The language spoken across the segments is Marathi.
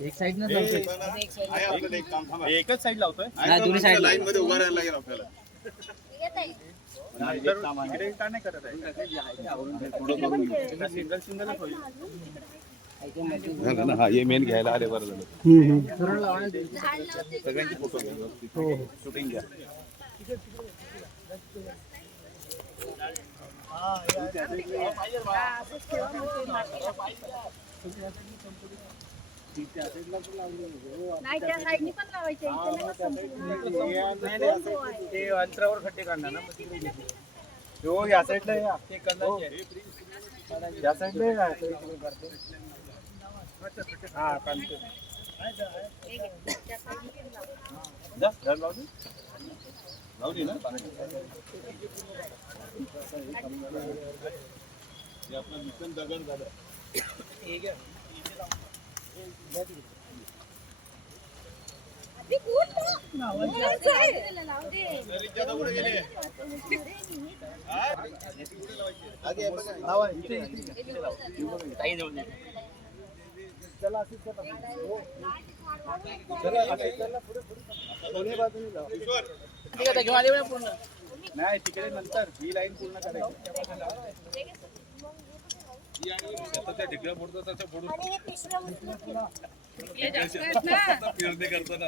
एक साइड ना एकच साइड लावतोय दोन्ही साइड लाईन मध्ये उभा राहायला लागेल आपल्याला. नाही करत आहे सिंगल सिंगलच होईल. हा हे मेन घ्यायला आले बरं झालं. सगळ्यांचे फोटो घ्या शूटिंग घ्या. अंतरावर खड्डे काढणार ना हो या साईडला या साईडला हा काढतो लावली ना आपलं मिशन दगड झालं. नाही तिकडे नंतर ही लाईन पूर्ण करायची. ढिकऱ्या फोडतो तसं फोडून फिरणे करताना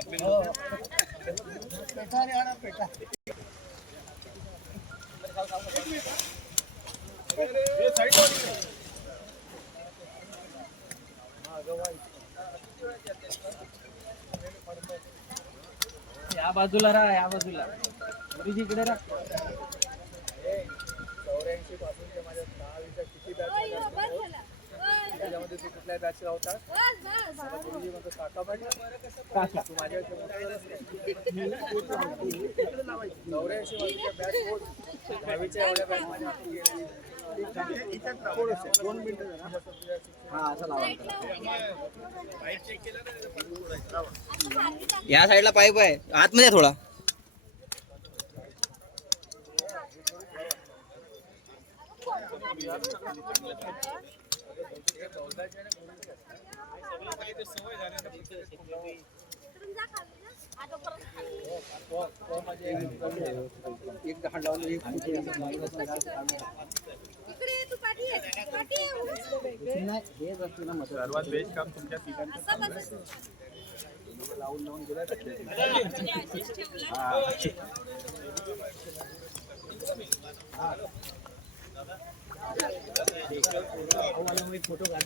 या बाजूला राहा, या बाजूला इकडे राहा. 84 पासून ते माझ्या 10-20 किती बॅच त्याच्यामध्ये तू कुठल्या बॅचला होता? काका तू माझ्या 84 बॅच बोल 10वीच्या एवढ्या बॅच माझ्या हातून गेलेली. दोन मिनिटं या साईडला पाईप आहे आतमध्ये थोडा. सर्वात बेस्ट काम तुमच्या पिकांचं लावून लावून गेला फोटो काढ.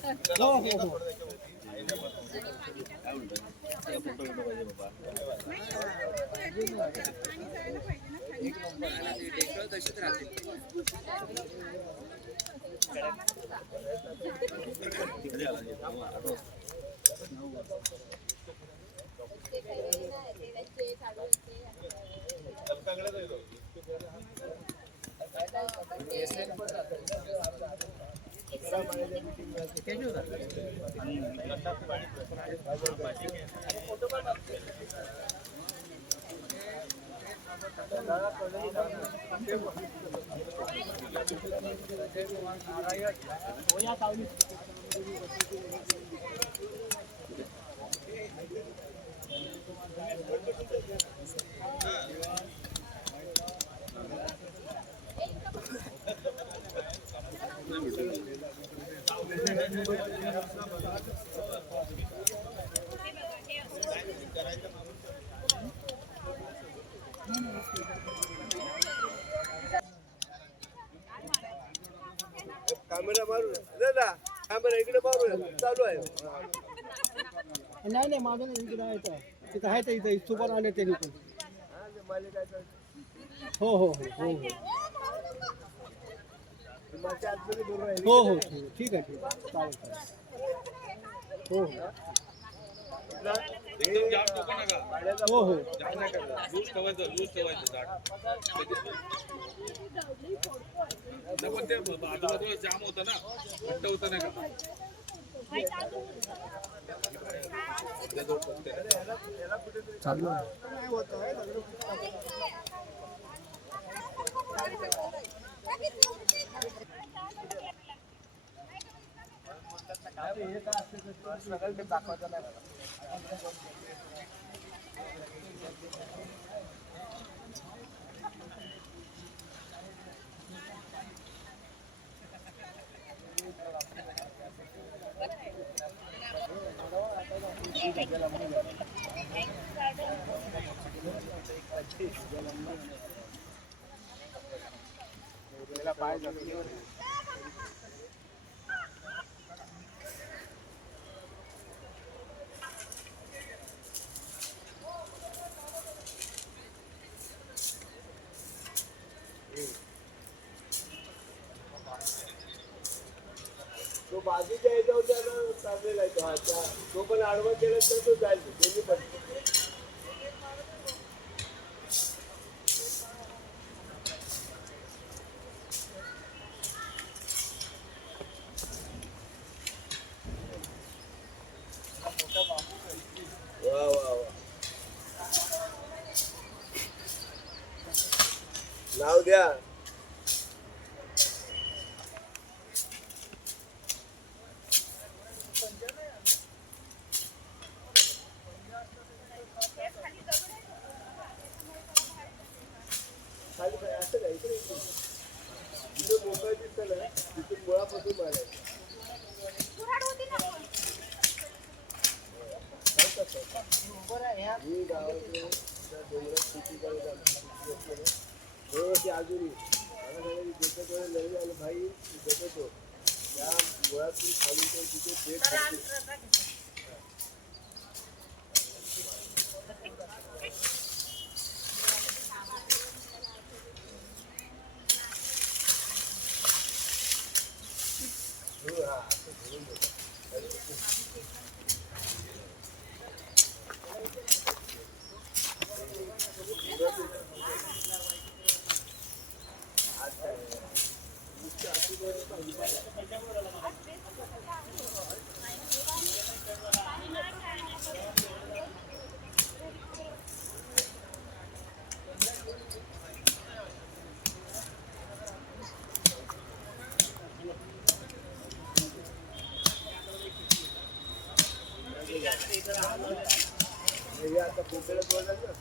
कॅमेरा मारू दादा, कॅमेरा इकडे मारू चालू आहे. नाही नाही माझं नाही इकडे आहे तिथं आहे इथं सुपर आले ते निघून. हो हो हो हो हो हो ठीक आहे ठीक आहे चालेल चालेल हो हो हो लूज ठेवायचं झाड पण ते आजूबाजूला जाम होतं ना घट्ट होतं नाही का चालू हे काय असते सगळं ते दाखवायचं नाही मला. पाय तो बाजूच्या याच्यावर त्याला चाललेला आहे तो. अच्छा, तो पण आडवा केला तर तो जाईल दोन्ही पण. वा वा वा, नाव द्या. खाली काय असं काय इकडे जिथे मुंबई दिसतं ना तिथून मुळापासून मारायचं. ही गावातले डोंगरात शेती करत अजूनही मला सांगायचं ज्याच्याकडे नवीन आलं भाई जगतो त्या मुळातून खाली तो तिथे भेट आता पोपेला बोलायचं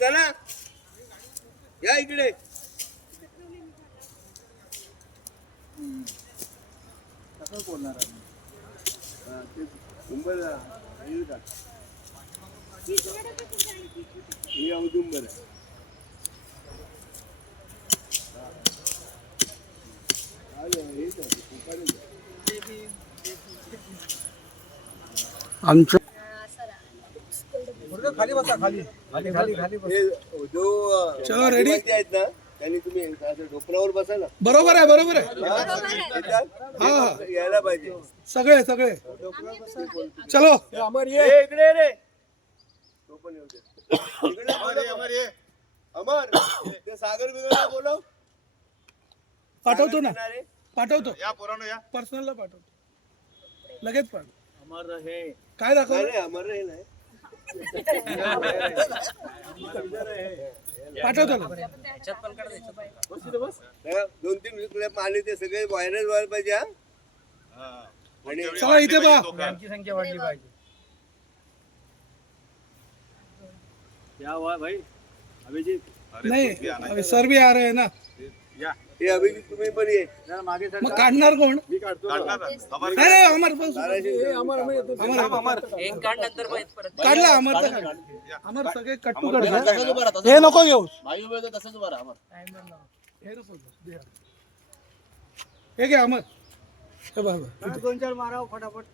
चला या इकडे. कसं बोलणार आम्ही मुंबईला येईल का? ही औदुंबर आहे. आमचं खाली बसा, खाली खाली खाली खाली जो रेडी आहेत ना त्यांनी तुम्ही असं ढोपरावर बसा ना. बरोबर आहे बरोबर आहे, यायला पाहिजे सगळे सगळे. चलो अमर ये इकडे रे. तो पण येऊ दे इकडे. अमर ते सागर बिगर बोलव. पाठवतो ना, पाठवतो या पोरांनो, या पर्सनलला पाठवतो लगेच. पण अमर रहे काय दाखवलं? अमर रहे नाही पाठवतो. 2-3 क्लिप आले ते सगळे व्हायरल व्हायला पाहिजे. आणि चला इथे बघा, आमची संख्या वाढली पाहिजे. क्या हुआ भाई अभिजीत? नहीं अभी सर भी आ रहे हैं ना. हे अभिजीत तुम्ही पण ये. मग काढणार कोण? मी काढतो. नाही अमर काढला. अमर अमर सगळे कट्टू काढ. हे नको घेऊ, तसंच बरं. अमर हे नको, हे घे अमर. हे बरोबर 2-4 माराव फटाफट.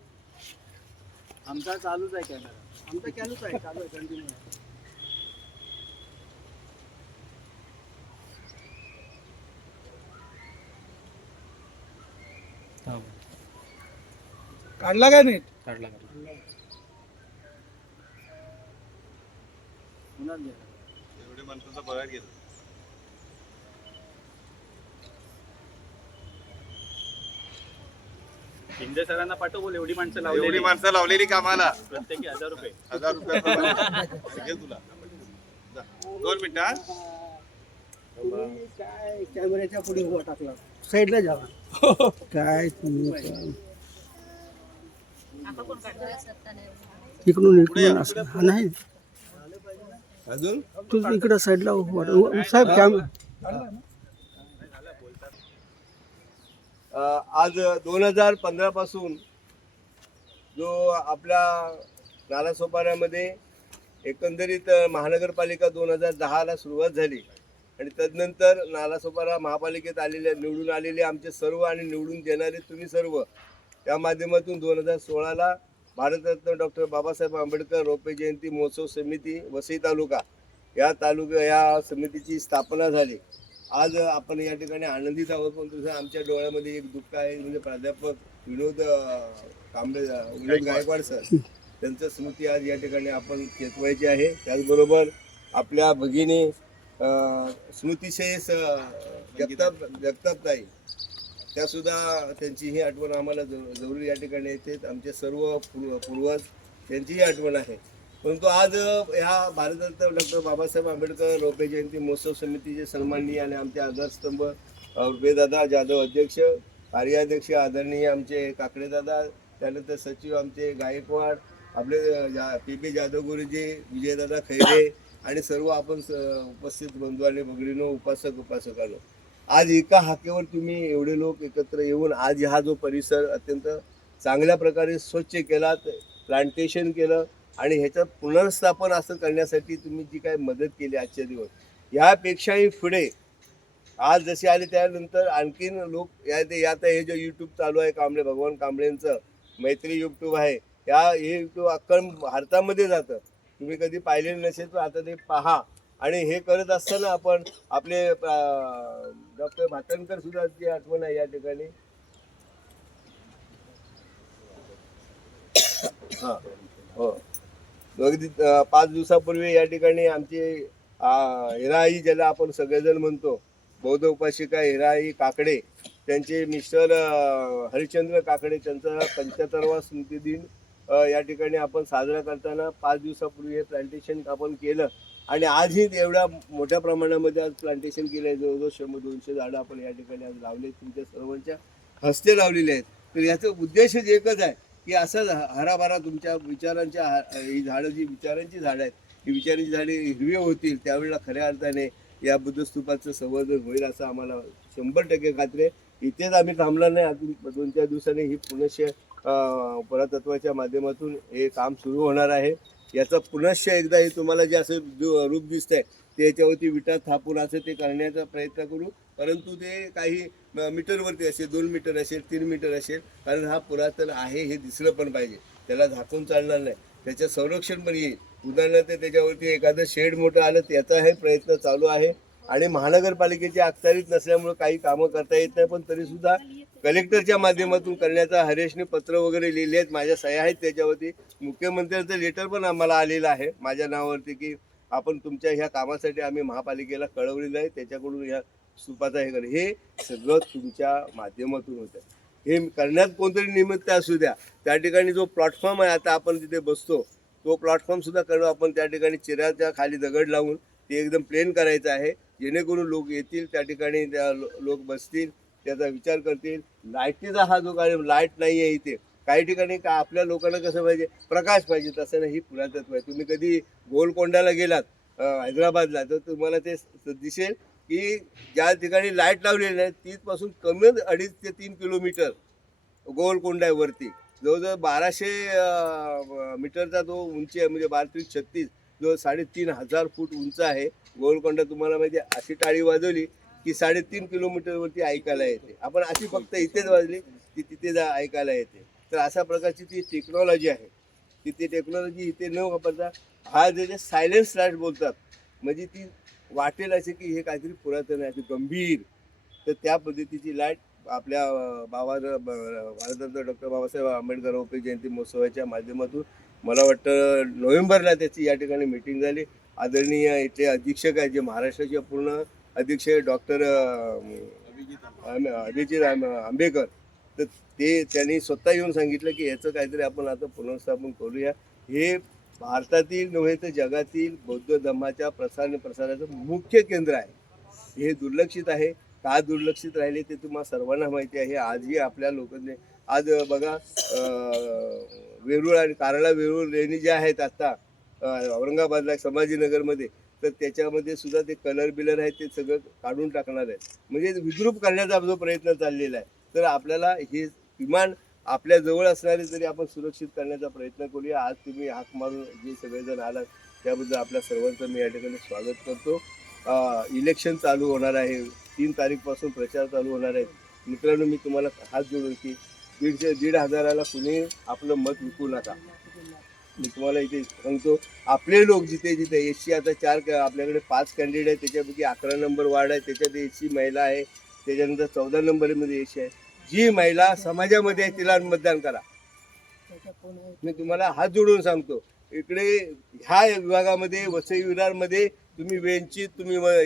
आमचा चालूच आहे कॅमेरा. आमचा चालूच आहे, चालू आहे कंटिन्यू. काढला काय नीट? एवढे माणसाचा पगार घेतो. शिंदे सरांना पाठव बोल, एवढी माणसं एवढी लावलेली, माणसं लावलेली कामाला प्रत्येकी 1000 रुपये. 1000 रुपये घे तुला. जा. 2 मिनिटं हा. काय कॅमेऱ्याच्या पुढे उभा टाकला, साईडला जावा. काय तुम्ही इकडून इकडून असं हा, नाही अजून तू इकडं साईडला उभा साहेब कॅमेरा. आज 2015 पासून जो आपल्या नालासोपाऱ्यामध्ये एकंदरीत महानगरपालिका 2010ला सुरुवात झाली आणि तदनंतर नालासोपारा महापालिकेत निवडून आलेले आमचे सर्व आणि निवडून देणारे तुम्ही सर्व, त्या माध्यमातून 2016ला भारतरत्न डॉक्टर बाबासाहेब आंबेडकर रोपे जयंती महोत्सव समिती वसई तालुका या समितीची स्थापना झाली. आज आपण या ठिकाणी आनंदित आहोत, पण तुझं आमच्या डोळ्यामध्ये एक दुःख आहे, म्हणजे प्राध्यापक विनोद गायकवाड सर, त्यांचं स्मृती आज या ठिकाणी आपण चेतवायची आहे. त्याचबरोबर आपल्या भगिनी स्मृतिशेष जगतापताई, त्यासुद्धा त्यांचीही आठवण आम्हाला जरूर या ठिकाणी येते. आमचे सर्व पूर्वज त्यांचीही आठवण आहे. परंतु आज ह्या भारतरत्न डॉक्टर बाबासाहेब आंबेडकर रोपे जयंती महोत्सव समितीचे सन्माननीय आणि आमचे आधारस्तंभ रुपेदादा जाधव अध्यक्ष, कार्याध्यक्ष आदरणीय आमचे काकडेदादा, त्यानंतर सचिव आमचे गायकवाड, आपले पी जाधव गुरुजी, विजयदादा खैरे आणि सर्व आपण उपस्थित बंधू आणि भगिनींनो, उपासकांनो, आज एका हाकेवर तुम्ही एवढे लोक एकत्र येऊन आज हा जो परिसर अत्यंत चांगल्या प्रकारे स्वच्छ केला, प्लांटेशन केलं आणि ह्याचं पुनर्स्थापन असं करण्यासाठी तुम्ही जी काय मदत केली आजच्या दिवस, यापेक्षाही पुढे आज जसे आले त्यानंतर आणखीन लोक यात हे जे यूट्यूब चालू आहे भगवान कांबळेंचं मैत्री यूट्यूब आहे, हे यूट्यूब अख्खा भारतामध्ये जातं. तुम्ही कधी पाहिलेलं नसेल तर आता ते पहा. आणि हे करत असताना आपण आपले डॉक्टर भातनकर सुद्धा जी आठवण आहे या ठिकाणी. हां हो, अगदी 5 दिवसापूर्वी या ठिकाणी आमचे हिराई, ज्याला आपण सगळेजण म्हणतो, बौद्ध उपासिका हिराई काकडे, त्यांचे मिस्टर हरिश्चंद्र काकडे, त्यांचा 75वा स्मृतिदिन या ठिकाणी आपण साजरा करताना 5 दिवसापूर्वी हे प्लांटेशन आपण केलं. आणि आजही एवढ्या मोठ्या प्रमाणामध्ये आज प्लांटेशन केलं आहे. जवळजवळ 100-200 झाडं आपण या ठिकाणी आज लावले, तुमच्या सर्वांच्या हस्ते लावलेले आहेत. तर याचा उद्देश एकच आहे की असं हराभरा तुमच्या विचारांच्या ही झाडं, जी विचारांची झाडं आहेत, ही विचारांची झाडे हिरवी होतील, त्यावेळेला खऱ्या अर्थाने या बुद्धस्तूपाचं संवर्धन होईल असं आम्हाला 100% खात्री आहे. इथेच आम्ही थांबणार नाही. अजून 2-4 दिवसांनी ही पुनश्च पुरातत्वाच्या माध्यमातून हे काम सुरू होणार आहे. याचा पुनश्च एकदा हे तुम्हाला जे असं रूप दिसतंय ते याच्यावरती विटा थापून असं ते करण्याचा प्रयत्न करू. परंतु ते काही मीटरवरती असेल, 2 मीटर असेल, 3 मीटर असेल, कारण हा पुरातन आहे हे दिसलं पण पाहिजे. त्याला झाकून चालणार नाही, त्याचं संरक्षण पण येईल. उदाहरणार्थ त्याच्यावरती एखादं शेड मोठं आलं, त्याचा हे प्रयत्न चालू आहे. आणि महानगरपालिकेच्या अखत्यारीत नसल्यामुळे काही कामं करता येत नाही, पण तरीसुद्धा कलेक्टरच्या माध्यमातून करण्याचा हरेशने पत्र वगैरे लिहिले आहेत, माझ्या सह्या आहेत त्याच्यावरती. मुख्यमंत्र्यांचं लेटर पण आम्हाला आलेलं आहे माझ्या नावावरती की आपण तुमच्या ह्या कामासाठी आम्ही महापालिकेला कळवलेलं आहे, त्याच्याकडून ह्या स्तूपाचा हे सगळं तुमच्या माध्यमातून होतं. हे करण्यात कोणतरी निमित्त असू द्या. त्या ठिकाणी जो प्लॅटफॉर्म आहे, आता आपण तिथे बसतो तो प्लॅटफॉर्मसुद्धा करू आपण. त्या ठिकाणी चिराच्या खाली दगड लावून ते एकदम प्लेन करायचं आहे, जेणेकरून लोक येतील, त्या ठिकाणी लोक बसतील, त्याचा विचार करतील. लाईटीचा हा जो काय लाईट नाही आहे इथे, काही ठिकाणी का आपल्या लोकांना कसं पाहिजे, प्रकाश पाहिजे, तसं नाही. ही पुरातत्व आहे. तुम्ही कधी गोलकोंडाला गेलात हैदराबादला तर तुम्हाला ते दिसेल की ज्या ठिकाणी लाईट लावलेली नाही तिथपासून कमी 2.5 ते 3 किलोमीटर गोलकोंडा आहे वरती. जवळजवळ 1200 मीटरचा तो उंची आहे, म्हणजे 12-36 जो 3,500 फूट उंच आहे गोलकोंडा. तुम्हाला माहिती आहे, अशी टाळी वाजवली की 3.5 किलोमीटरवरती ऐकायला येते. आपण अशी फक्त इथेच वाजली की तिथे ऐकायला येते. तर अशा प्रकारची ती टेक्नॉलॉजी आहे. ती टेक्नॉलॉजी इथे न वापरता हा जे सायलेन्स लाईट बोलतात, म्हणजे ती वाटेल असे की हे काहीतरी पुरातन आहे, गंभीर, तर त्या पद्धतीची लाईट आपल्या भारतरत्न डॉक्टर बाबासाहेब आंबेडकर रोपे जयंती महोत्सवाच्या माध्यमातून मला वाटतं नोव्हेंबरला त्याची या ठिकाणी मीटिंग झाली. आदरणीय इथले अधीक्षक आहे जे महाराष्ट्राचे पूर्ण अधीक्षक डॉक्टर अभिजित आंबेकर, तर त्यांनी स्वतः येऊन सांगितलं की याचं काहीतरी आपण आता पुनर्स्थापन करूया. हे भारतातील नव्हे तर जगातील बौद्ध धर्माच्या प्रसाराचं मुख्य केंद्र आहे. हे दुर्लक्षित आहे. का दुर्लक्षित राहिले ते तुम्हाला सर्वांना माहिती आहे. आजही आपल्या लोकांनी आज बघा वेरूळ आणि कारला वेरूळ लेणी ज्या आहेत आता औरंगाबादला संभाजीनगरमध्ये, तर त्याच्यामध्ये सुद्धा ते कलर बिलर आहेत ते सगळं काढून टाकणार आहेत. म्हणजे विद्रूप करण्याचा जो प्रयत्न चाललेला आहे. तर आपल्याला हे किमान आपल्या जवळ असणारे तरी आपण सुरक्षित करण्याचा प्रयत्न करूया. आज तुम्ही हाक मारून जे सगळेजण आलात त्याबद्दल आपल्या सर्वांचं मी या ठिकाणी स्वागत करतो. इलेक्शन चालू होणार आहे. 3 तारीखपासून प्रचार चालू होणार आहे. मित्रांनो, मी तुम्हाला हात जोडून की 1,500 कुणी आपलं मत विकू नका. मी तुम्हाला इथे सांगतो, आपले लोक जिथे जिथे एससी आता 4 आपल्याकडे 5 कॅन्डिडेट आहेत. त्याच्यापैकी 11 नंबर वार्ड आहे, त्याच्यात एससी महिला आहे. त्याच्यानंतर 14 नंबरमध्ये एससी आहे. जी महिला समाजामध्ये आहे तिला मतदान करा. मी तुम्हाला हात जोडून सांगतो. इकडे ह्या विभागामध्ये वसई विरारमध्ये तुम्ही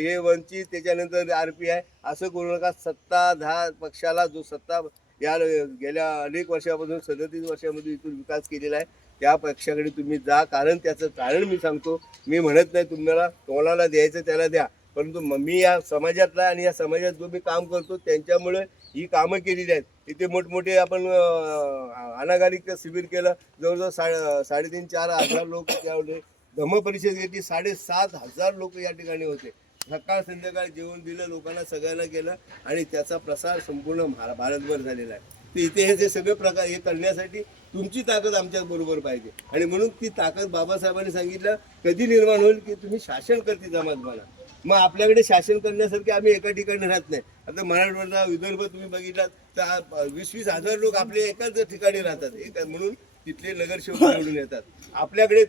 हे वंचित त्याच्यानंतर RPI असं करू नका. सत्ताधार पक्षाला जो सत्ता या गेल्या अनेक वर्षापासून 37 वर्षामध्ये इथून विकास केलेला आहे त्या पक्षाकडे तुम्ही जा. कारण त्याचं कारण मी सांगतो. मी म्हणत नाही तुम्हाला कोणाला द्यायचं त्याला द्या, परंतु मी या समाजातला आणि या समाजात जो मी काम करतो त्यांच्यामुळे ही कामं केलेली आहेत. इथे मोठमोठे आपण अनागारिक शिबिर केलं. जवळजवळ 3,500-4 हजार लोक त्यावेळी धम्म परिषद घेतली. 7,500 लोक या ठिकाणी होते. सकाळ संध्याकाळ जेवण दिलं लोकांना, सगळ्यांना केलं आणि त्याचा प्रसार संपूर्ण भारतभर झालेला आहे. तर इथे हे सगळे प्रकार हे करण्यासाठी तुमची ताकद आमच्या बरोबर पाहिजे. आणि म्हणून ती ताकद बाबासाहेबांनी सांगितलं कधी निर्माण होईल की तुम्ही शासन करते जमात बना. मग आपल्याकडे शासन करण्यासारखे आम्ही एका ठिकाणी राहत नाही. आता मराठवाडा विदर्भ तुम्ही बघितलात तर 20-20 हजार लोक आपले एकाच ठिकाणी राहतात. म्हणून तिथले नगरसेवक निवडून येतात. आपल्याकडे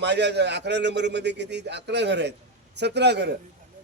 माझ्या 11 नंबरमध्ये किती 11 घरं आहेत. 17 घरं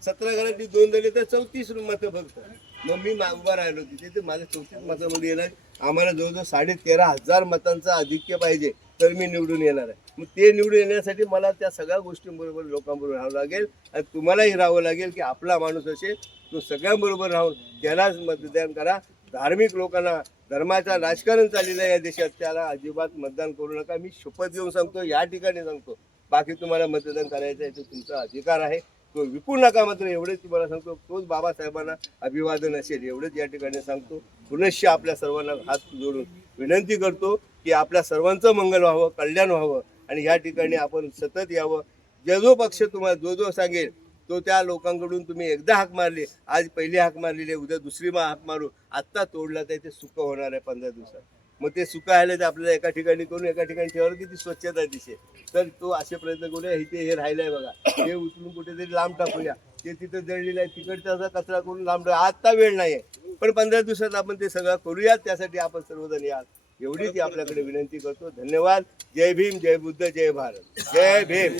17 घरांनी 2 दिले तर 34 मतं फक्त. मग मी उभा राहिलो तिथे तर माझ्या 34 मतामध्ये येणार. आम्हाला जवळजवळ 13,500 मतांचं आधिक्य पाहिजे तर मी निवडून येणार आहे. मग ते निवडून येण्यासाठी मला त्या सगळ्या गोष्टींबरोबर लोकांबरोबर राहावं लागेल आणि तुम्हालाही राहावं लागेल की आपला माणूस असेल तो सगळ्यांबरोबर राहून त्यालाच मतदान करा. धार्मिक लोकांना धर्माचं राजकारण चाललेलं आहे या देशात, त्याला अजिबात मतदान करू नका. मी शपथ घेऊन सांगतो, या ठिकाणी सांगतो. बाकी तुम्हाला मतदान करायचं आहे तो तुमचा अधिकार आहे, तो विकू नका. मात्र एवढेच तुम्हाला सांगतो, तोच बाबासाहेबांना अभिवादन असेल एवढंच या ठिकाणी सांगतो. पुनश्च आपल्या सर्वांना हात जोडून विनंती करतो की आपल्या सर्वांचं मंगल व्हावं, कल्याण व्हावं आणि ह्या ठिकाणी आपण सतत यावं. जो पक्ष तुम्हाला जो सांगेल तो त्या लोकांकडून तुम्ही एकदा हाक मारली, आज पहिली हाक मारलेली आहे, उद्या दुसरी हाक मारू. आत्ता तोडला तर ते सुकं होणार आहे 15 दिवसात. मग ते सुकं आलं तर आपल्याला एका ठिकाणी करून एका ठिकाणी ठेवायला किती स्वच्छता दिसेल. तर तो असे प्रयत्न करूया. इथे हे राहिलंय बघा, हे उचलून कुठेतरी लांब टाकूया. ते तिथं जळलेलं आहे तिकडचा कचरा करून लांब. आत्ता वेळ नाही आहे, पण 15 दिवसात आपण ते सगळं करूया. त्यासाठी आपण सर्वजण याल एवढीच आपल्याकडे विनंती करतो. धन्यवाद. जय भीम, जय बुद्ध, जय भारत. जय भीम,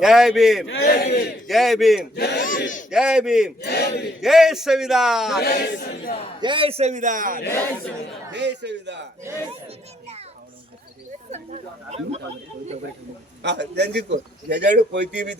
जय भीम, जय भीम, जय भीम, जय संविधान, जय संविधान, जय संविधान. त्यांची ज्याच्याकडे कोयती बी